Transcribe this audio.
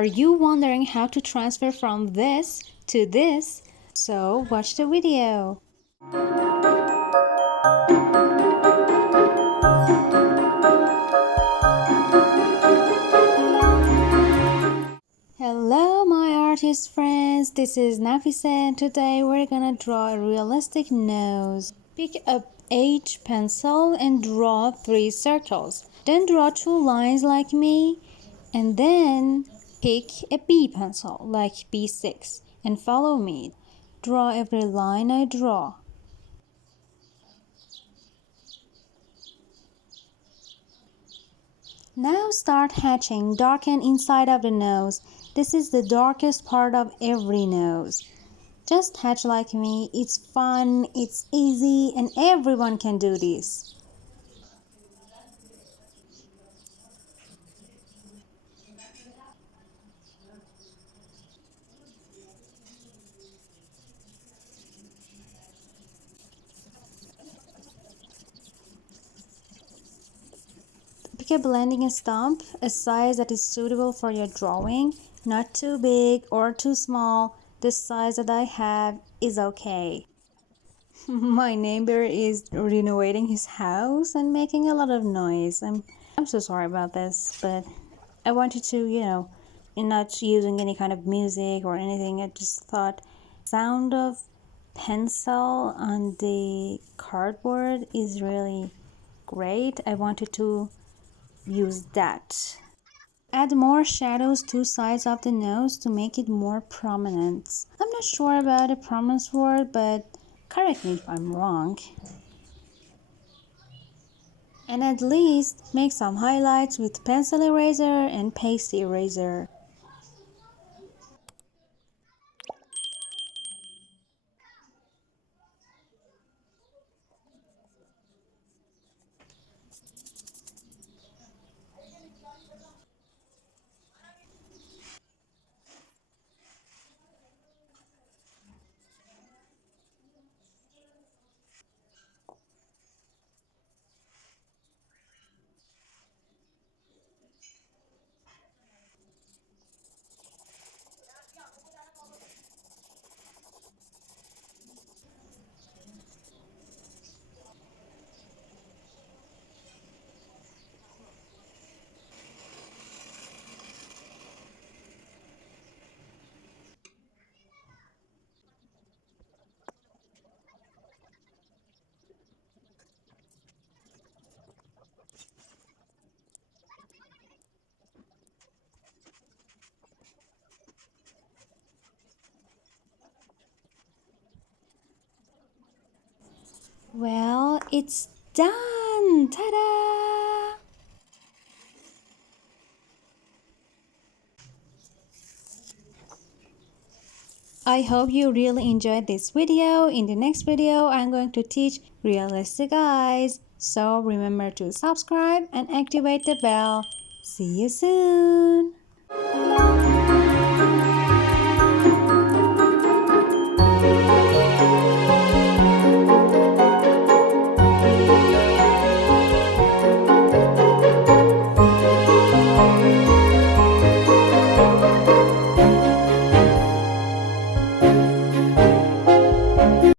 Are you wondering how to transfer from this to this? So watch the video. Hello my artist friends, this is Nafis and today we're gonna draw a realistic nose. Pick up H pencil and draw 3 circles. Then draw 2 lines like me and then pick a B pencil like B6 and follow me. Draw every line I draw. Now start hatching. Darken inside of the nose. This is the darkest part of every nose. Just hatch like me. It's fun, it's easy, and everyone can do this. Pick a blending stump, a size that is suitable for your drawing, not too big or too small. The size that I have is okay. My neighbor is renovating his house and making a lot of noise. I'm so sorry about this, but I wanted to, not using any kind of music or anything. I just thought sound of pencil on the cardboard is really great. I wanted to use that. Add more shadows to sides of the nose to make it more prominent. I'm not sure about the prominence word, but correct me if I'm wrong. And at least make some highlights with pencil eraser and pasty eraser. Well, it's done! Ta-da! I hope you really enjoyed this video. In the next video, I'm going to teach realistic eyes. So remember to subscribe and activate the bell. See you soon!